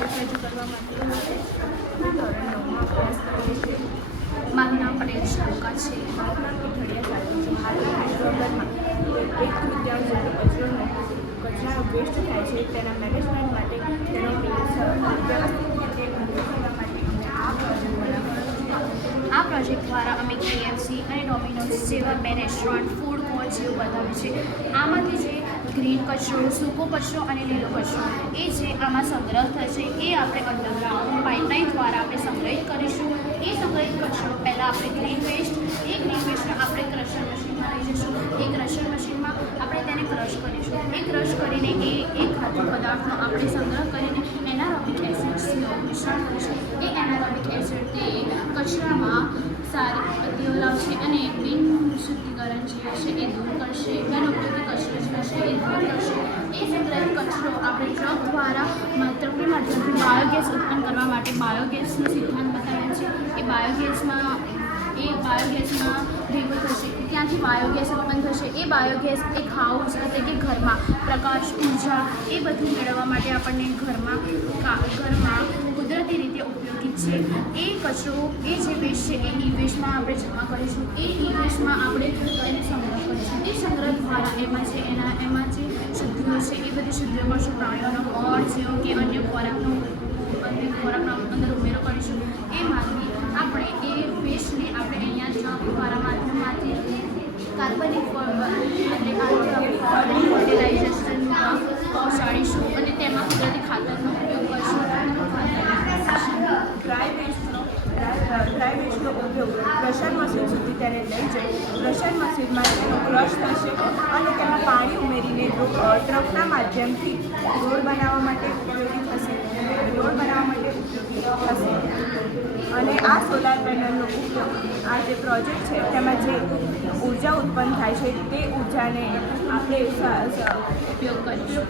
Project રજૂ કરવા માટે ધોરણ 9માં અભ્યાસ કરીએ છીએ. મારું નામ પટેલ શાલકા છે. મારું નામ પીઠડિયા ચાલુ છે. હાલના હૈદરાબાદમાં 1/3 જેટલો કચરા વેસ્ટ થાય છે. તેના મેનેજમેન્ટ માટે તેનો વ્યવસ્થિત રીતે ઉપયોગ કરવા માટે આ પ્રોજેક્ટ બનાવવાનો. આ પ્રોજેક્ટ દ્વારા અમે KFC અને ડોમિનોઝ જેવા 2 રેસ્ટોરન્ટ ફૂડ કોર્ટ જેવું બનાવ્યું છે. આમાંથી જે ગ્રીન કચરો, સૂકો કચરો અને લીલો કચરો એ જે આમાં સંગ્રહ થશે એ આપણે અંડરગ્રાઉન્ડ પાઇપલાઇન દ્વારા આપણે સંગ્રહિત કરીશું. એ સંગ્રહિત કચરો પહેલાં આપણે ગ્રીન વેસ્ટને આપણે ક્રશર મશીનમાં લઈ જઈશું. એ ક્રશર મશીનમાં આપણે તેને ક્રશ કરીશું. એ ક્રશ કરીને એ ખાદ્ય પદાર્થનો આપણે સંગ્રહ કરીને એનારોબિક એસિડ્સનું મિશ્રણ કરીશું. એ એનારોબિક એસિડ તે કચરામાં સારી પદ્ધતિઓ લાવશે અને બિન શુદ્ધિકરણ જે હશે એ દૂર કરશે. બિનઉપયોગી કચરો જે હશે એ દૂર કરશે. એ સંગ્રહિત કચરો આપણે ટ્રક દ્વારા ટ્રકની માધ્યમથી બાયોગેસ ઉત્પન્ન કરવા માટે બાયોગેસનો સિદ્ધાંત બતાવ્યો છે. એ બાયોગેસમાં ભેગો થશે. ત્યાંથી બાયોગેસ ઉત્પન્ન થશે. એ બાયોગેસ એક હાઉસ એટલે કે ઘરમાં પ્રકાશ ઉર્જા એ બધું મેળવવા માટે આપણને ઘરમાં કુદરતી રીતે ઉપયોગી છે. એ કચરો એ જે વેસ્ટ છે એ ઈ-વેસ્ટમાં આપણે જમા કરીશું. એ ઈ-વેસ્ટમાં આપણે એને સંગ્રહ કરીશું. એ સંગ્રહ દ્વારા એમાં જે શુદ્ધિઓ છે એ બધી શુદ્ધિઓ કરશું. પ્રાણીઓનો મળ જેવો કે અન્ય ખોરાકનો અંદર ઉમેરો કરીશું. એમાંથી આપણે એ વેસ્ટને આપણે અહીંયા ટ્રક દ્વારા માધ્યમમાંથી કાર્બનિક ફર્ટિલાઇઝેશનમાં પહોંચાડીશું અને તેમાં કુદરતી ખાતરનો ઉપયોગ કરીશું. ડ્રાય વેસ્ટનો ઉપયોગ ક્રશર મશીન સુધી તેને લઈ જઈ ક્રશર મશીનમાં તેનો ક્રશ થશે અને તેમાં પાણી ઉમેરીને ટ્રકના માધ્યમથી રોડ બનાવવા માટે ઉપયોગી થશે. અને આ સોલાર પેનલનો ઉપયોગ આ જે પ્રોજેક્ટ છે તેમાં જે ઉર્જા ઉત્પન્ન થાય છે તે ઉર્જાને આપણે ઉપયોગ કરીશું.